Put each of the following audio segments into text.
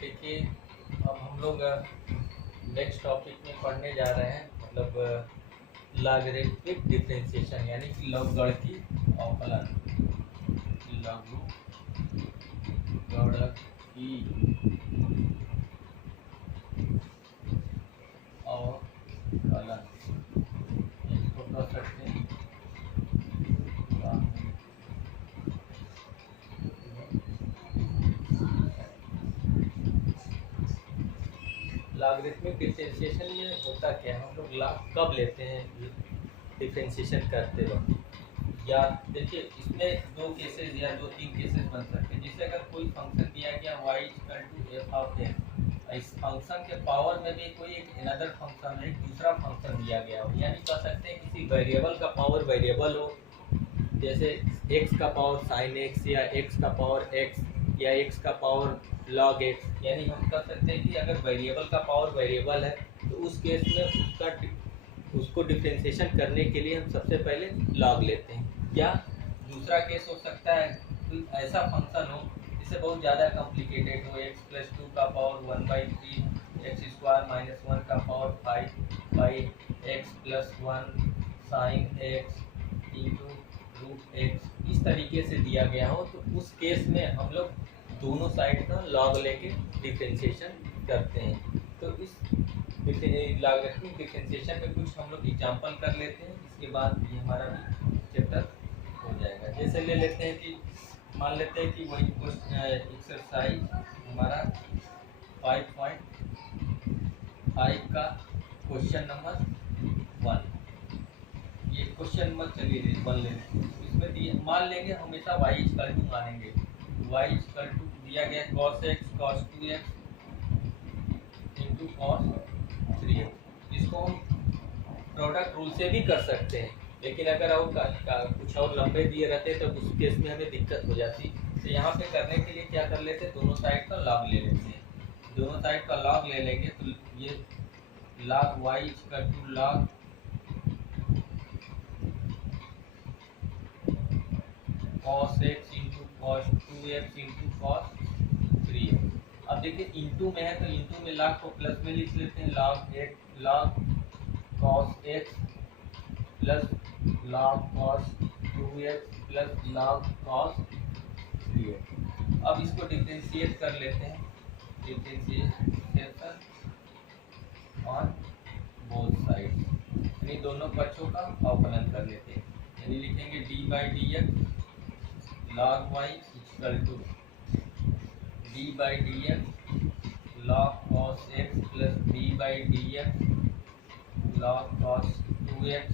देखिए, अब हम लोग नेक्स्ट टॉपिक में पढ़ने जा रहे हैं, मतलब लॉगरिथमिक डिफरेंशिएशन यानी कि लघुगणकी अवकलन। लघुगणकी अवकलन इसको कह सकते हैं लॉगरिथमिक डिफरेंशिएशन में होता क्या है, हम लोग लॉग कब लेते हैं डिफरेंशिएशन करते वक्त। या देखिए, इसमें दो केसेस या दो तीन केसेस बन सकते हैं। जैसे अगर कोई फंक्शन दिया गया y = f ऑफ x, इस फंक्शन के पावर में भी कोई एक अनदर फंक्शन है, एक दूसरा फंक्शन दिया गया हो, यानी कह सकते हैं किसी वेरिएबल का पावर वेरिएबल हो, जैसे x का पावर sin x या x का पावर x या x का पावर log x। यानी हम कह सकते हैं कि अगर वेरिएबल का पावर वेरिएबल है तो उस केस में उसको डिफरेंशिएशन करने के लिए हम सबसे पहले log लेते हैं। या दूसरा केस हो सकता है कोई ऐसा फंक्शन हो जिससे बहुत ज़्यादा कॉम्प्लिकेटेड हो, x+2 का पावर 1/3 x² - 1 का power 5/x+1 sin x √x, इस तरीके से दिया गया हो, तो उस केस में हम लोग दोनों साइड का लॉग लेके डिफरेंशिएशन करते हैं। तो इस लॉगरिथमिक डिफरेंशिएशन में कुछ हम लोग एग्जांपल कर लेते हैं, इसके बाद ये हमारा भी चैप्टर हो जाएगा। जैसे ले लेते हैं कि मान लेते हैं कि वही एक्सरसाइज हमारा 5.5 का क्वेश्चन नंबर 1। ये क्वेश्चन नंबर चलिए 1 ले लेते हैं। इसमें दिए मान लेंगे हमेशा y मानेंगे। y दिया गया cos x cos 2x into cos 3x। इसको हम प्रोडक्ट रूल से भी कर सकते हैं, लेकिन अगर और कुछ और लंबे दिए रहते तो उस केस में हमें दिक्कत हो जाती। तो यहाँ पे करने के लिए क्या कर लेते हैं, दोनों साइड का लॉग ले लेते हैं। दोनों साइड का लॉग ले लेंगे तो ये log y = log cos x into cos 2x into cos 3x। अब देखिए इंटू में है तो इंटू में log को प्लस में लिख लेते हैं, log cos x plus log cos 2x plus log cos 3x। अब इसको डिफरेंशिएट कर लेते हैं, डिफरेंशिएशन ऑन बोथ साइड, यानी दोनों पक्षों का अवकलन कर लेते हैं। यानी लिखेंगे d/dx log y = d/dx log cos x plus d/dx log cos 2x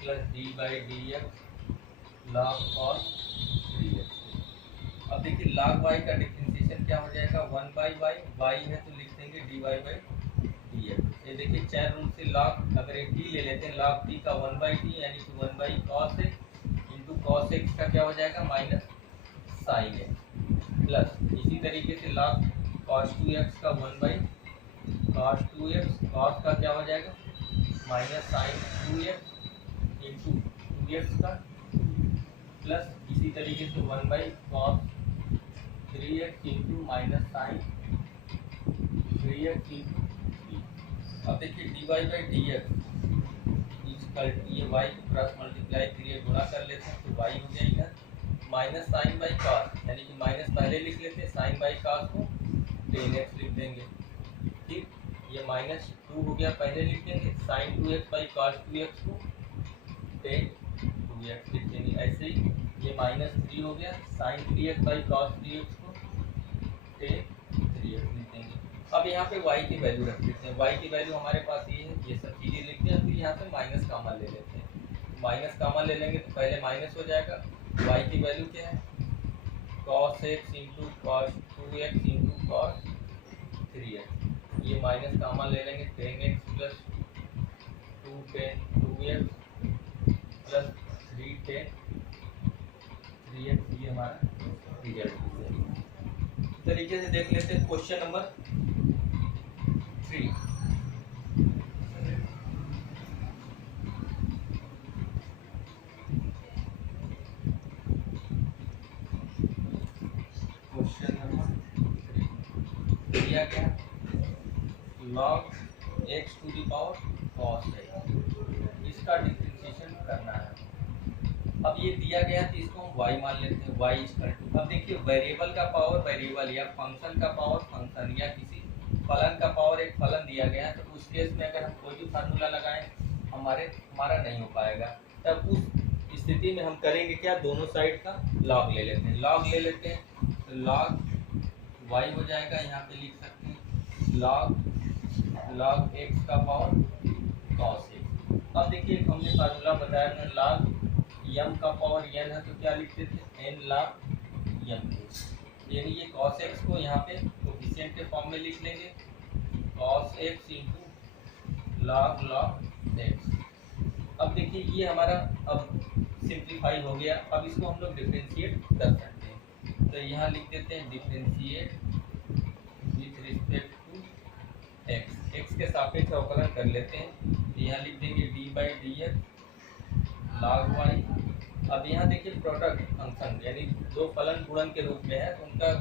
plus d/dx log cos 3x। अब देखिए log y का डिफरेंशिएशन क्या हो जाएगा, 1/y, y है तो लिख देंगे dy/dx। ये देखिए चैन रूल से log, अगर एक t ले लेते हैं log t का 1/t यानी कि 1/cos x into cos x का क्या हो जाएगा माइनस sin x, प्लस इसी तरीके से log cos 2x का 1/cos 2x, cos का क्या हो जाएगा minus sin 2x into 2x का, प्लस इसी तरीके से 1/cos 3x into minus sin 3x into 3। अब देखिए dy/dx ये y को क्रॉस मल्टीप्लाई करिए, गुणा कर लेते हैं तो y हो जाएगा माइनस sin/cos, यानी कि माइनस पहले लिख लेते हैं, sin/cos को 10x लिख देंगे। ठीक, ये -2 हो गया, पहले लिख देंगे sin 2x/cos 2x को 10 लिख देंगे। ऐसे ही ये -3 हो गया, sin 3x/cos 3x को 10 3x लिख देंगे। अब यहाँ पे y की वैल्यू रख देते हैं, y की वैल्यू हमारे पास ये है, ये सब चीज़ें लिखते हैं। फिर यहाँ पे माइनस कॉमन ले लेते हैं, माइनस कॉमन ले लेंगे तो पहले माइनस हो जाएगा। y की वैल्यू क्या है, cos x into cos 2x into cos 3x। ये माइनस कॉमन ले लेंगे, 10x plus 2x plus 3x, ये हमारा रिजल्ट हो जाएगा। इस तरीके से देख लेते हैं क्वेश्चन नंबर 3। क्वेश्चन नंबर 3 दिया गया log x to the power cos x, इसका डिफरेंशिएशन करना है। अब ये दिया गया तो इसको हम y मान लेते हैं, y इक्वल टू, अब देखिए वेरिएबल का पावर वेरिएबल या फंक्शन का पावर फंक्शन या किसी फलन का पावर एक फलन दिया गया है, तो उस केस में अगर हम कोई भी फार्मूला लगाएं हमारा नहीं हो पाएगा। तब उस स्थिति में हम करेंगे क्या, दोनों साइड का लॉग ले लेते हैं, लॉग ले लेते हैं तो लॉग y हो जाएगा, यहाँ पे लिख सकते हैं लॉग x का पावर cos x। अब देखिए हमने फार्मूला बताया था लॉग m का पावर n है तो क्या लिखते थे, n log m, यानी ये cos x को यहाँ पे कोफिशिएंट के फॉर्म में लिख लेंगे, cos x into log x। अब देखिए ये हमारा अब सिंप्लीफाई हो गया। अब इसको हम लोग डिफरेंशिएट कर सकते हैं, तो यहाँ लिख देते हैं differentiate with respect to x के सापेक्ष अवकलन कर लेते हैं, तो यहाँ लिख देंगे D by D X log y। अब यहाँ देखिए प्रोडक्ट फंक्शन यानी दो फलन गुणन के रूप में है, तो उनका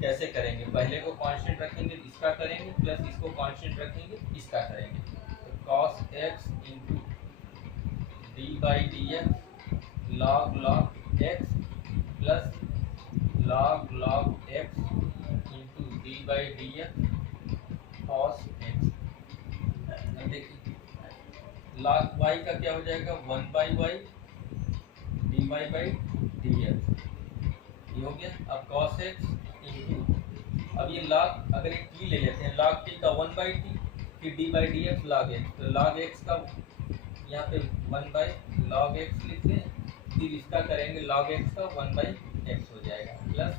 कैसे करेंगे, पहले को कांस्टेंट रखेंगे इसका करेंगे, प्लस इसको कांस्टेंट रखेंगे इसका करेंगे, तो cos x into D by D X log x plus log x into D by D x cos x। अब देखिए log y का क्या हो जाएगा, 1 by Y D Y by D X, ये हो गया। अब cos x इंटू, अब ये log अगर एक t ले लेते हैं, log t का 1 बाई टी, फिर D by D X log x, तो log x का यहाँ पे 1 बाई log x लिख लें, फिर इसका करेंगे log x का 1 बाई x हो जाएगा, plus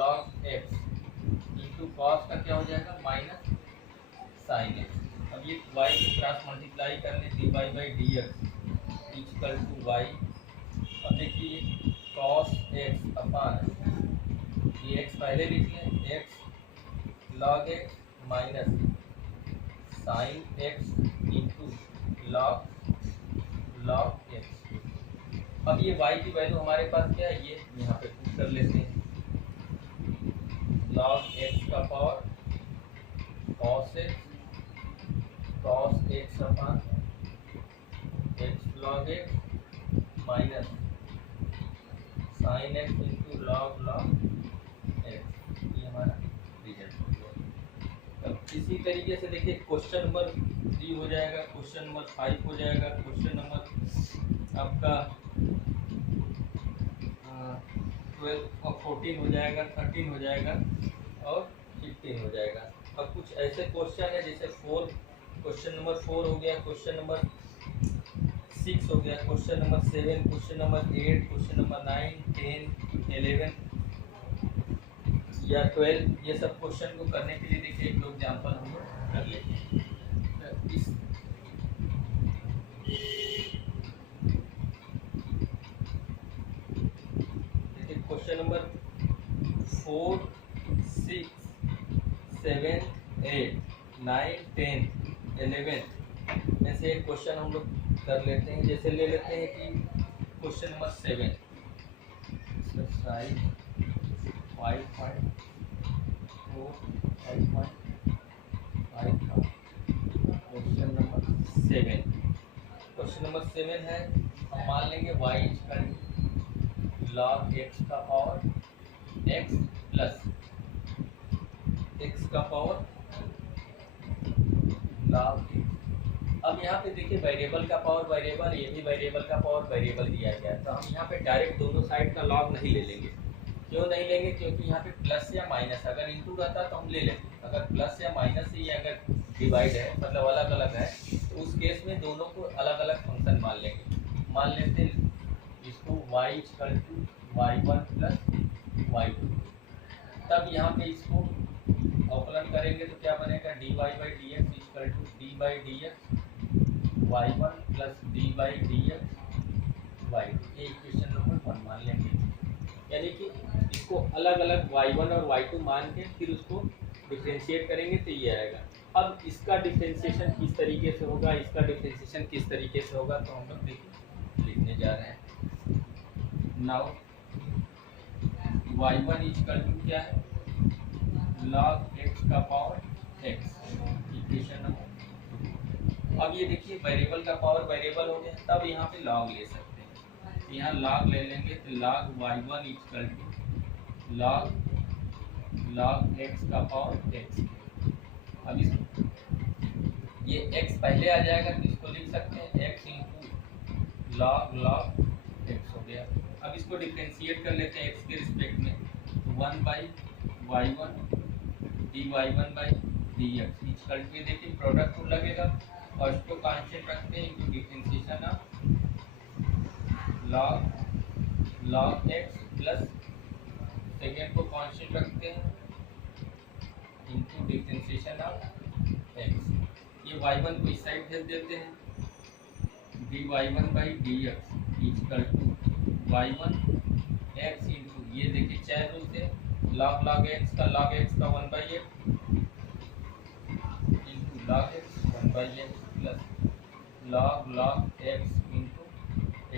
log x into cos का क्या हो जाएगा माइनस sin x। अब ये y को क्रॉस मल्टीप्लाई कर लें, D Y by D x equal to y। अब देखिए cos x अपान ये x पहले लिख लें, x log x minus sin x into log x। अब ये y की वैल्यू हमारे पास क्या है, ये यहाँ पे पुट कर लेते हैं, log x का पावर cos x अपान x log x minus sin x into log x, ये हमारा रिजल्ट हो गया। अब इसी तरीके से देखिए क्वेश्चन नंबर 3 हो जाएगा, क्वेश्चन नंबर 5 हो जाएगा, क्वेश्चन नंबर आपका 12 और 14 हो जाएगा, 13 हो जाएगा और 15 हो जाएगा। अब कुछ ऐसे क्वेश्चन है जैसे क्वेश्चन नंबर 4 हो गया, क्वेश्चन नंबर 6 हो गया, question number 7, question number 8, question number 9, 10, 11 या 12, ये सब क्वेश्चन को करने के लिए देखिए एक एग्जाम्पल हम लोग कर लेते हैं। इस देखिए क्वेश्चन नंबर 4, 6, 7, 8, 9, 10, 11 में से एक क्वेश्चन हम लोग कर लेते हैं। जैसे ले लेते हैं कि question number 7 exercise 5.4 question number 7 है, हम मान लेंगे y इक्वल log x का पावर x प्लस x का पावर log x। अब यहाँ पे देखिए वेरिएबल का पावर वेरिएबल, ये भी वेरिएबल का पावर वेरिएबल दिया गया है, तो हम यहाँ पे डायरेक्ट दोनों साइड का लॉग नहीं ले लेंगे। क्यों नहीं लेंगे, क्योंकि यहाँ पे प्लस या माइनस, अगर इंटू रहता तो हम ले लेते, अगर प्लस या माइनस से ये अगर डिवाइड है मतलब अलग अलग है, तो उस केस में दोनों को अलग अलग फंक्शन मान लेंगे। मान लेते हैं इसको y equal to y1 plus y2, तब यहाँ पे इसको अवकलन करेंगे तो क्या बनेगा, D Y by D x equal to D by D X y1 plus D by D X y2, ये इक्वेशन नंबर 1 मान लेंगे। यानी कि इसको अलग अलग y1 और y2 मान के फिर उसको डिफरेंशिएट करेंगे तो ये आएगा। अब इसका डिफरेंशिएशन किस तरीके से होगा, इसका डिफरेंशिएशन किस तरीके से होगा, तो हम लोग देखिए लिखने जा रहे हैं। नाउ y1 इक्वल टू क्या है, log का पावर एक्स, इक्वेशन नंबर। अब ये देखिए वेरिएबल का पावर वेरिएबल हो गया, तब यहाँ पे लॉग ले सकते हैं। यहाँ लॉग ले लेंगे तो log y1 equal to log X का पावर एक्स। अब इस ये x पहले आ जाएगा तो इसको लिख सकते हैं x इंटू लॉग एक्स हो गया। अब इसको डिफ्रेंशिएट कर लेते हैं x के रिस्पेक्ट में, तो 1 by y1 dy1 by dx equal to, देखिए प्रोडक्ट रूल लगेगा और इसको कांस्टेंट रखते हैं into differentiation of log X plus second को कांस्टेंट रखते हैं इंटू डिफ्रेंशिएशन ऑफ एक्स। ये y1 को इस साइड भेज देते हैं, dy1 by dx equal to y1 x into, ये देखिए चैन रूल से log x का 1 by X into log x 1 by X plus log x into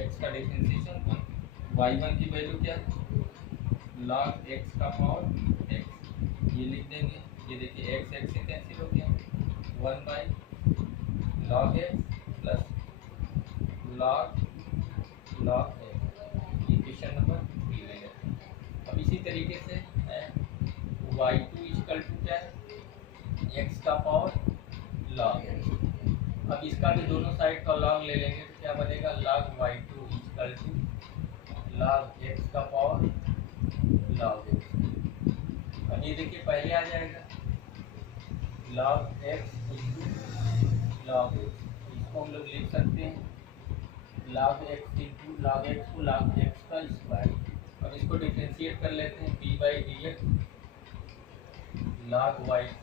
x का डिफरेंशिएशन 1। y1 की वैल्यू क्या है, log x का पावर x, ये लिख देंगे। ये देखिए x से कैंसिल हो गया, 1 by log x plus log x, equation number 3 ले लेते हैं। अब इसी तरीके से y2 इक्वल टू क्या है, x का पावर log x। अब इसका भी दोनों साइड का log ले लेंगे तो क्या बनेगा, log y2 equal to log x का पावर log x। अब ये देखिए पहले आ जाएगा log x into log x, इसको हम लोग लिख सकते हैं log x into log x को log x का स्क्वायर। अब इसको डिफरेंशिएट कर लेते हैं, d by D X log y2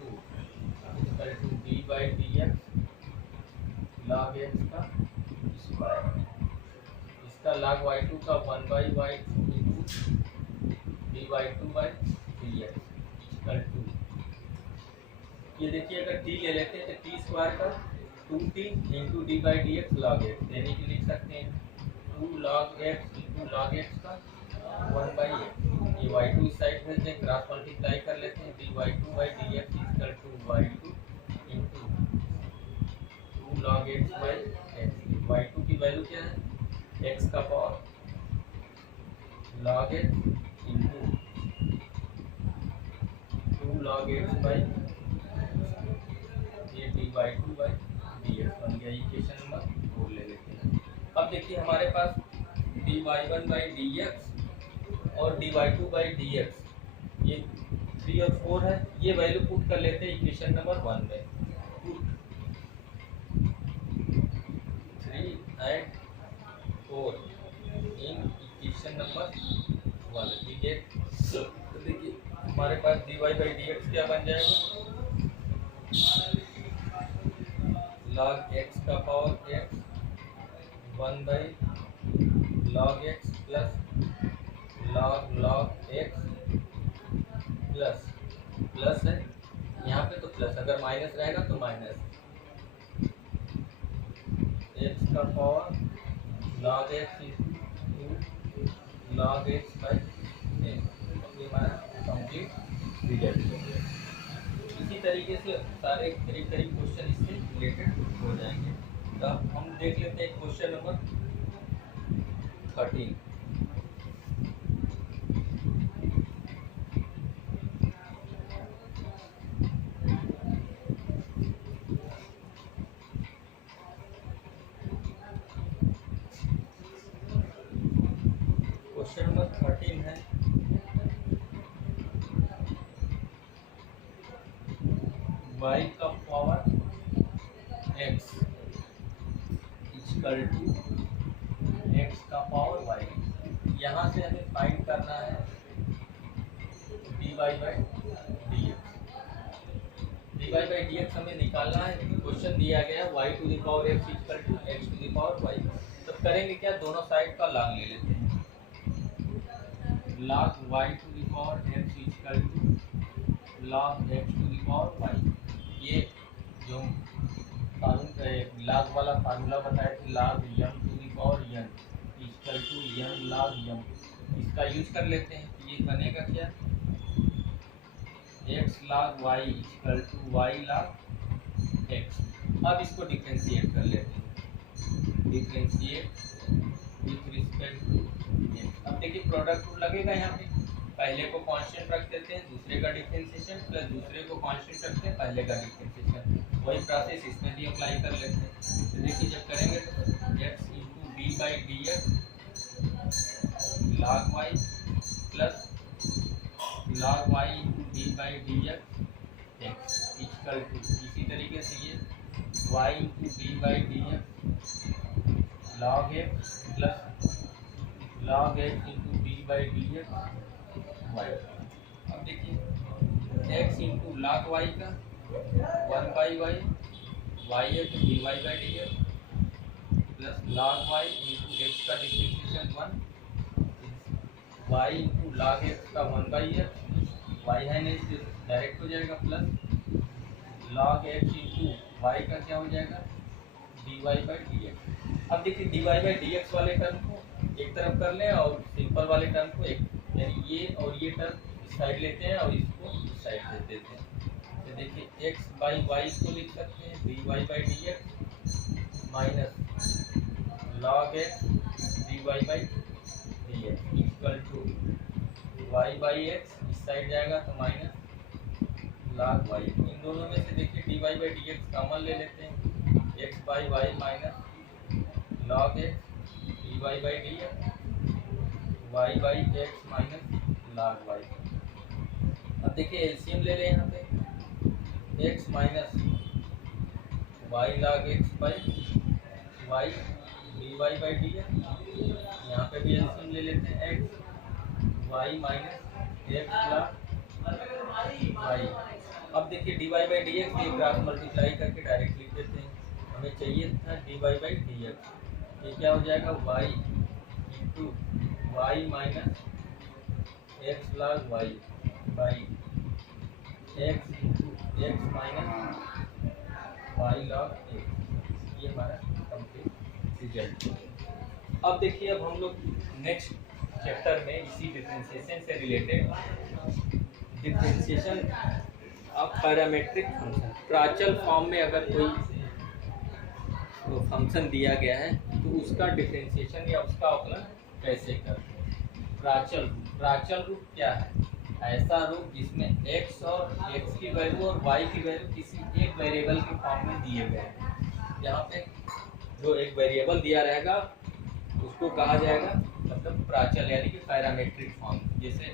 equal to d by D X log x का स्क्वायर। इसका log y2 का 1 by y2 into dy2 by D x equal to, ये देखिए अगर t ले लेते हैं तो t स्क्वायर का 2t into D by D x log x, यानी कि लिख सकते हैं 2 log x into log X का 1 बाई एक्स। ये y2 इस साइड में से क्रॉस मल्टीप्लाई कर लेते हैं, dy2 by D x equal to y2 into 2 log x by X. y2 की वैल्यू क्या है, x का power log x into 2 log x by ये dy2 बाई dx बन गया, इक्वेशन नंबर 4 ले लेते हैं। अब देखिए हमारे पास dy1 बाई dx और dy2 बाई dx, ये 3 और 4 है, ये वैल्यू पुट कर लेते हैं इक्वेशन नंबर 1 में। Put 3 and 4 in equation number 1, ठीक है। तो देखिए हमारे पास dy बाई dx क्या बन जाएगा, log x का power x 1 by log x plus log x plus है, यहाँ पे तो प्लस, अगर माइनस रहेगा तो माइनस, x का power log x into log x by x, ये हमारा कंप्लीट रिजल्ट हो गया। इसी तरीके से सारे करीब करीब क्वेश्चन इससे रिलेटेड हो जाएंगे। तो हम देख लेते हैं क्वेश्चन नंबर 13। क्वेश्चन नंबर 13 है, y का power x equal to x का पावर y। यहाँ से हमें फाइंड करना है dy बाई dx हमें निकालना है, क्योंकि क्वेश्चन दिया गया y to the power x equal to x to the power y। तो करेंगे क्या, दोनों साइड का log ले लेते हैं, log y to the power x equal to log x to the power y। ये जो log वाला फार्मूला बताया था, log m to the power n equal to n log m, इसका यूज कर लेते हैं। ये बनेगा क्या, x log y equal to y log x। अब इसको डिफरेंशिएट कर लेते हैं, differentiate with respect to x। अब देखिए प्रोडक्ट रूल लगेगा यहाँ पे, पहले को कांस्टेंट रख देते हैं, दूसरे का डिफरेंशिएशन, प्लस दूसरे को कांस्टेंट रखते हैं, पहले का डिफरेंशिएशन। वही प्रोसेस इसमें भी अप्लाई कर लेते हैं। तो देखिए जब करेंगे तो x into D by D X log y plus log y into D by D x equal to, इसी तरीके से ये y into D by D X log x plus log x into D by D X y। अब देखिए x into log y का 1 by Y, y है तो dy by D x plus log y into x का differentiation 1, y into log x का 1 by x, y है नहीं तो डायरेक्ट हो जाएगा, plus log x into y का क्या हो जाएगा dy बाई डी एक्स। अब देखिए dy बाई डी एक्स वाले टर्म को एक तरफ कर लें और सिंपल वाले टर्म को एक, यानी ये और ये टर्म इस साइड लेते हैं और इसको इस साइड दे देते हैं। तो देखिए x बाई वाई को लिख सकते हैं dy by D X minus log x dy by D x equal to y by X, इस साइड जाएगा तो माइनस log y। इन दोनों में से देखिए dy by D X common ले लेते हैं, x by Y minus log x dy by D X, y by X minus log y। अब देखिए एलसीएम ले लें यहाँ पे, x minus y log x by y dy by D x, यहाँ पे भी एलसीएम ले लेते हैं, x y minus x log y। अब देखिए dy बाई डी एक्स ये क्रॉस मल्टीप्लाई करके डायरेक्ट लिख देते हैं, हमें चाहिए था dy बाई डी एक्स, ये क्या हो जाएगा y into Y minus X log y by x into X minus Y log x। ये हमारा कंप्लीट रिजल्ट। अब देखिए अब हम लोग नेक्स्ट चैप्टर में इसी डिफरेंशिएशन से रिलेटेड डिफरेंशिएशन अब पैरामेट्रिक फंक्शन, प्राचल फॉर्म में अगर कोई तो फंक्शन दिया गया है तो उसका डिफरेंशिएशन या उसका अवकलन कैसे करते हैं। प्राचल रूप क्या है, ऐसा रूप जिसमें x और x की वैल्यू और y की वैल्यू किसी एक वेरिएबल के फॉर्म में दिए गए हैं। यहाँ पे जो एक वेरिएबल दिया रहेगा उसको कहा जाएगा मतलब प्राचल, यानी कि पैरामेट्रिक फॉर्म। जैसे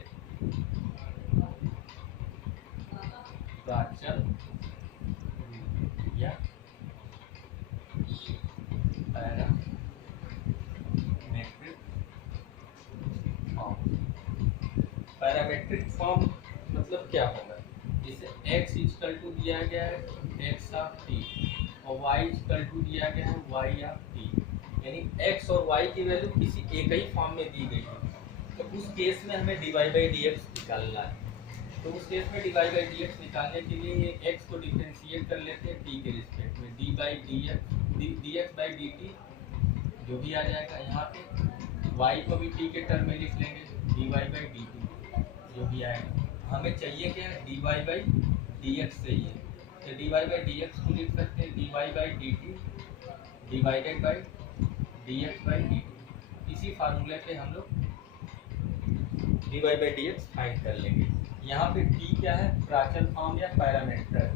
प्राचल या पैरामेट्रिक फॉर्म मतलब क्या होगा, जैसे x इक्वल टू दिया गया है x ऑफ t और y इक्वल टू दिया गया है y ऑफ t, यानी x और y की वैल्यू किसी एक ही फॉर्म में दी गई है, तो उस केस में हमें dy बाई डी एक्स निकालना है। तो उस केस में dy बाई डी एक्स निकालने के लिए x को डिफरेंशिएट कर लेते हैं t के रिस्पेक्ट में, D by D x by d T जो भी आ जाएगा, यहाँ पे y को भी t के टर्म में लिख लेंगे dy बाई डी टी जो भी आएगा। हमें चाहिए क्या है dy बाई डी एक्स चाहिए, तो dy बाई डी एक्स को लिख सकते हैं dy by d t divided by dx by dt। इसी फार्मूले पे हम लोग dy बाई dx फाइंड कर लेंगे। यहाँ पे t क्या है, प्राचल फॉर्म या पैरामीटर है,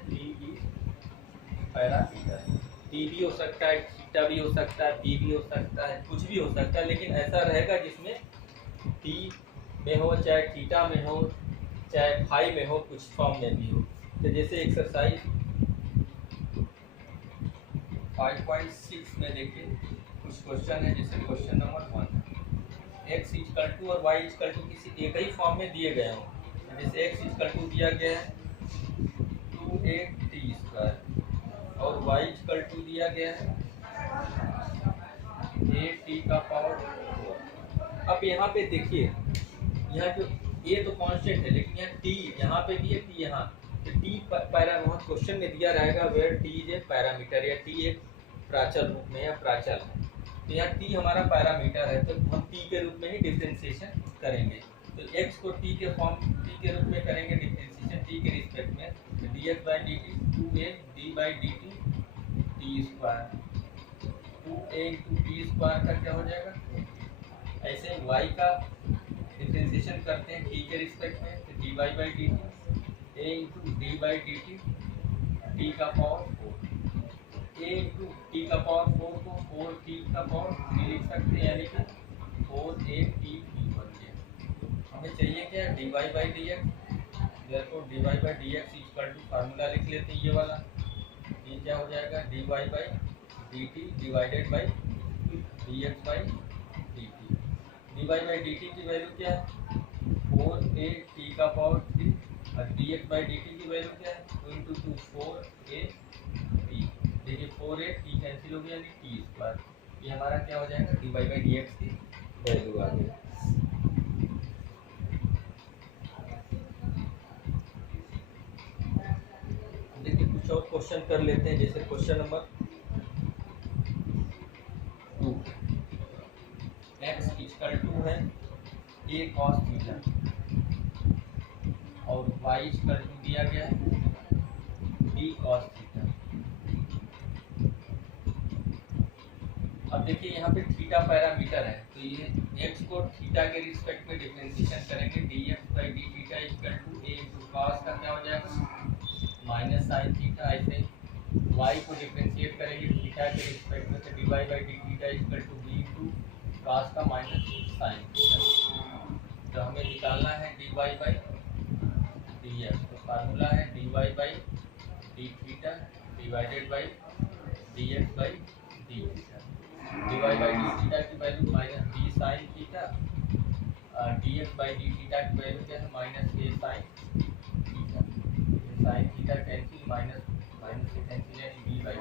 t पैरामीटर, t भी हो सकता है, थीटा भी हो सकता है, p भी हो सकता है, कुछ भी हो सकता है, लेकिन ऐसा रहेगा जिसमें t में हो, चाहे थीटा में हो, चाहे फाई में हो, कुछ फॉर्म में भी हो। तो जैसे एक्सरसाइज 5.6 में देखिए कुछ क्वेश्चन है, जैसे question number 1 x equal to और y इक्वल टू किसी एक ही फॉर्म में दिए गए हों। जैसे x इक्वल टू दिया गया है 2a² और y इक्वल टू दिया गया है a t का पावर 4। अब यहाँ पे देखिए, यहाँ जो a तो कांस्टेंट है, लेकिन यहाँ t यहाँ पे भी है, t यहाँ, तो t वहाँ क्वेश्चन में दिया रहेगा where t is a parameter, या t एक प्राचल रूप में या प्राचल है। तो यहाँ t हमारा पैरामीटर है, तो हम t के रूप में ही डिफरेंशिएशन करेंगे। तो x को t के रूप में करेंगे डिफरेंशिएशन t के रिस्पेक्ट में, तो dx by d T 2a d by d T T square, 2a into T square का क्या हो जाएगा। ऐसे y का डिफरेंशिएशन करते हैं t के रिस्पेक्ट में, तो dy by d T a into D by d T T का पावर 4, a इंटू टी का पावर 4 को 4t का पावर 3 लिख सकते हैं, यानी कि 4a t बन गया। हमें चाहिए क्या, dy by D X, therefore dy by D x equal to formula लिख लेते हैं ये वाला, ये क्या हो जाएगा dy by d t divided by dx by d T. dy by d t की वैल्यू क्या है 4a t का पावर 3 और dx बाई डी टी की वैल्यू क्या है 2 इंटू 2 4a t। देखिए 4a t कैंसिल हो गया, यानी टी स्क्वायर, ये हमारा क्या हो जाएगा dy बाई डी एक्स की वैल्यू आ गई। देखिए कुछ और क्वेश्चन कर लेते हैं, जैसे question number 2, x equal to है a cos थीटा और y इक्वल टू दिया गया है b cos थीटा। अब देखिए यहाँ पे थीटा पैरामीटर है, तो ये x को थीटा के रिस्पेक्ट में डिफरेंशिएशन करेंगे, dx by d theta equal to a into cos का क्या हो जाएगा माइनस साइन थीटा। ऐसे y को डिफरेंशिएट करेंगे थीटा के रिस्पेक्ट में, तो dy by d theta equal to b into cos का माइनस साइन थीटा। तो हमें निकालना है dy बाई dx, तो फार्मूला है dy by d theta divided by dx by d theta. dy by d theta की value minus b sine theta, dx by d theta की value क्या है minus a sine theta. Sine theta cancel, minus minus से cancel, यानी b by,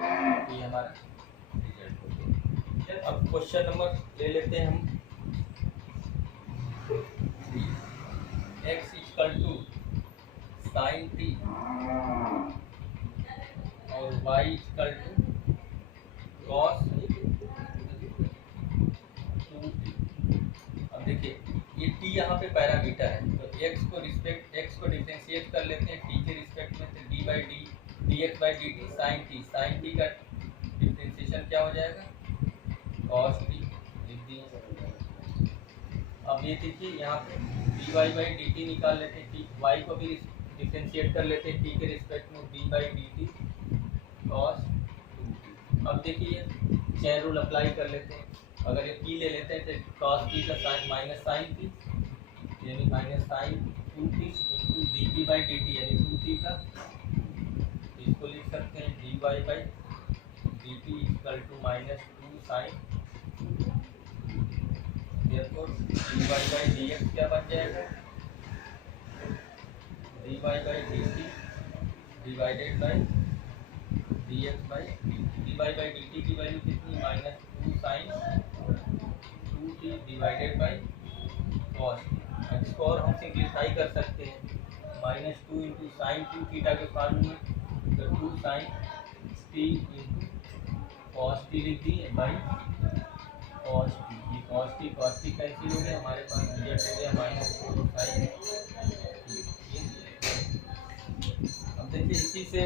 तो ये हमारा result हो गया। अब क्वेश्चन नंबर ले लेते हैं हम, x equal to sine t और y equal to cos 2t। अब देखिए ये t यहाँ पे पैरामीटर है, तो x को डिफरेंशिएट कर लेते हैं t के रिस्पेक्ट में, तो d by d dx by d t sine t का डिफरेंशिएशन क्या हो जाएगा cos t लिख दिए। अब ये देखिए यहाँ पे dy बाई डी टी निकाल लेते हैं, y को भी डिफरेंशिएट कर लेते हैं t के रिस्पेक्ट में, d by d T cos 2t। अब देखिए चेन रूल अप्लाई कर लेते हैं, अगर ये t ले लेते हैं तो cos t का साइन माइनस साइन t, यानी minus sine 2t into dt by d t, यानी 2t का, इसको लिख सकते हैं dy by d t equal to minus 2 sine, therefore dy by dx क्या बन जाएगा dy by d t divided by dx by dy by d t की वैल्यू कितनी minus 2 sine 2t divided by cos। इसको और हम simplify कर सकते हैं, माइनस 2 इंटू साइन 2 थीटा के फार्मूले, तो 2 sine t into cos t लिख दिए बाई cos t। ये cos t कैंसिल हो गया, हमारे पास रिजल्ट हो गया माइनस 4 साइन। अब देखिए इसी से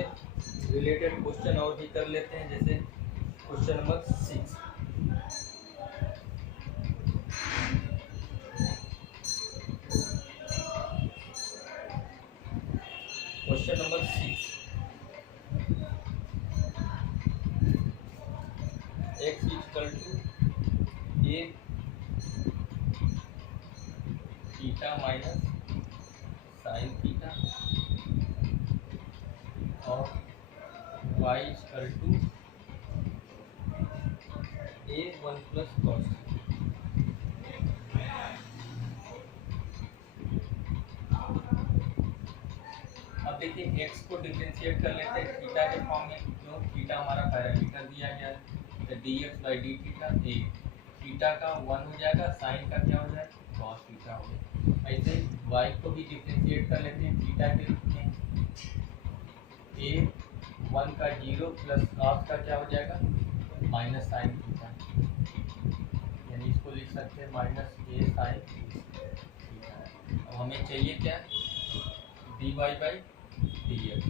रिलेटेड क्वेश्चन और भी कर लेते हैं, जैसे question number 6। Question number 6, x equal to a theta minus sine theta और y equal to a 1 plus cos। अब देखिए x को डिफरेंशिएट कर लेते हैं थीटा के फॉर्म में, क्यों थीटा हमारा पैरामीटर दिया गया है, तो dx by d theta a, theta का 1 हो जाएगा, साइन का क्या हो जाएगा cos थीटा हो गया। ऐसे y को भी डिफरेंशिएट कर लेते हैं थीटा के रूप में, a 1 का 0 प्लस cos का क्या हो जाएगा माइनस साइन थीटा, यानी इसको लिख सकते हैं माइनस a साइन थीटा। अब हमें चाहिए क्या, d Y by D x.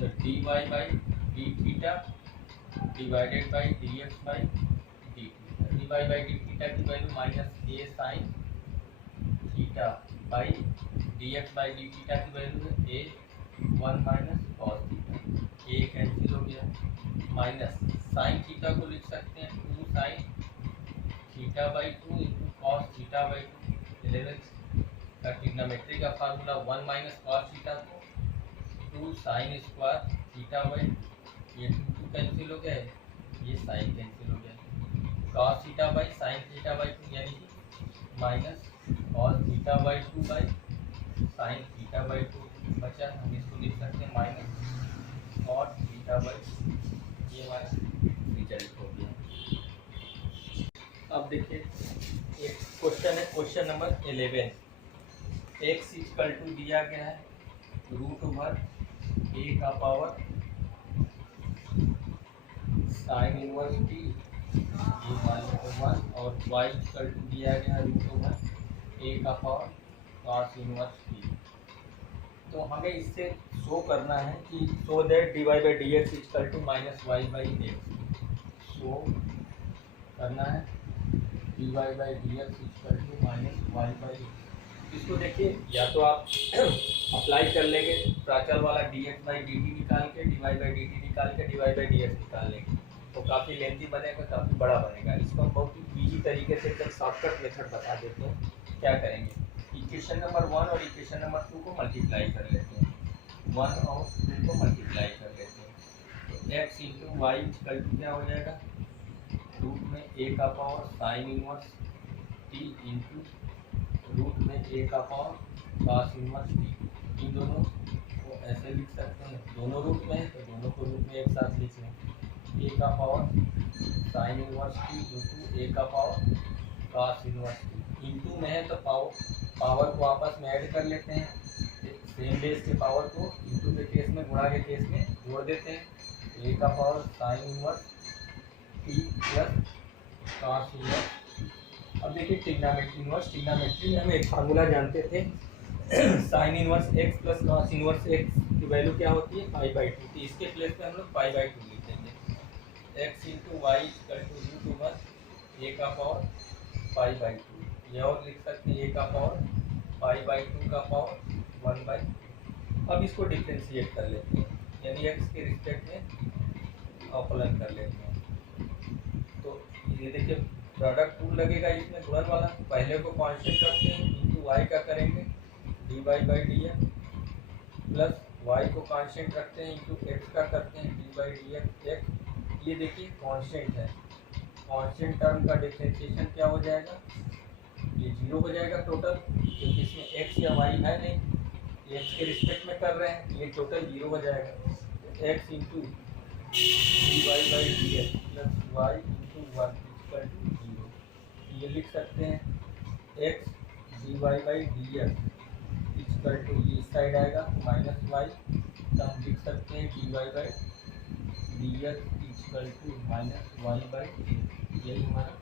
तो d Y by d theta divided by D x by d theta. D Y by d theta की value minus a sine theta by D x by d theta की value है a one minus cos theta. A cancel हो गया, minus sine theta को लिख सकते हैं two sine theta by two into cos theta by two. 11 का trigonometry का फार्मूला 1 माइनस कॉस थीटा को 2 साइन स्क्वायर थीटा बाई, ये 2 कैंसिल हो गया, ये साइन कैंसिल हो गया, cos theta by sine theta by 2 यानी कि minus cos theta by 2 by sine theta by 2 बचा। हम इसको लिख सकते हैं माइनस कॉस थीटा बाई, ये हमारा रिजल्ट हो गया। अब देखिए एक क्वेश्चन है, question number 11। X equal to दिया गया है रूट ओवर ए का पावर साइन इनवर्स टी, ये मान 1, और वाई इक्वल टू दिया गया है रूट ओवर ए का पावर कॉस इनवर्स टी। तो हमें इससे शो करना है कि so that d Y by D x equal to minus y by x. Show करना है d Y by D x equal to minus y by x. इसको देखिए, या तो आप अप्लाई कर लेंगे प्राचल वाला d x by d t निकाल के, d Y by d t निकाल के d Y by D x निकाल लेंगे, तो काफ़ी लेंथी बनेगा, काफ़ी बड़ा बनेगा। इसको हम बहुत ही ईजी तरीके से एकदम शॉर्टकट मेथड बता देते हैं। क्या करेंगे, इक्वेशन नंबर 1 और इक्वेशन नंबर 2 को मल्टीप्लाई कर लेते हैं, 1 और 2 को मल्टीप्लाई कर लेते हैं। तो x into y equal to क्या हो जाएगा, रूट में ए का power sine inverse t into root में ए का पावर कॉस इनवर्स टी। इन दोनों को ऐसे लिख सकते हैं, दोनों रूट में है तो दोनों को रूट में एक साथ लिख लें। ए का power sine inverse t into a का power cos inverse t. Into में है तो पावर को आपस में ऐड कर लेते हैं, सेम बेस के पावर को इंटू के केस में, गुणा के केस में जोड़ देते हैं। ए का power sine inverse T plus cos inverse. अब देखिए ट्रिग्नोमेट्री में हम एक फार्मूला जानते थे, sine inverse x plus cos inverse x की वैल्यू क्या होती है, पाई बाई 2। तो इसके प्लेस पे हम लोग पाई बाई 2 लिख देंगे। X into y equal to root over a का पावर पाई बाई 2, ये और लिख सकते हैं ए का पावर पाई बाई 2 का पावर 1 बाई। अब इसको डिफ्रेंशिएट कर लेते हैं, यानी एक्स के रिस्पेक्ट में अवकलन कर लेते हैं। तो ये देखिए प्रोडक्ट रूल लगेगा इसमें, गुणन वाला। पहले को कांस्टेंट रखते हैं, इंटू वाई का करेंगे d Y by D x, plus y को कांस्टेंट रखते हैं इंटू एक्स का करते हैं d by D x x. ये देखिए कांस्टेंट है, कांस्टेंट टर्म का डिफरेंशिएशन क्या हो जाएगा, ये 0 हो जाएगा टोटल, क्योंकि इसमें एक्स या वाई है नहीं, एक्स के रिस्पेक्ट में कर रहे हैं, ये टोटल 0 हो जाएगा। X into d Y by D x plus y into 1 equal to 0। ये लिख सकते हैं x d Y by D x equal to, ये इस साइड आएगा माइनस वाई, तो हम लिख सकते हैं d Y by D x equal to minus y by, यही हमारा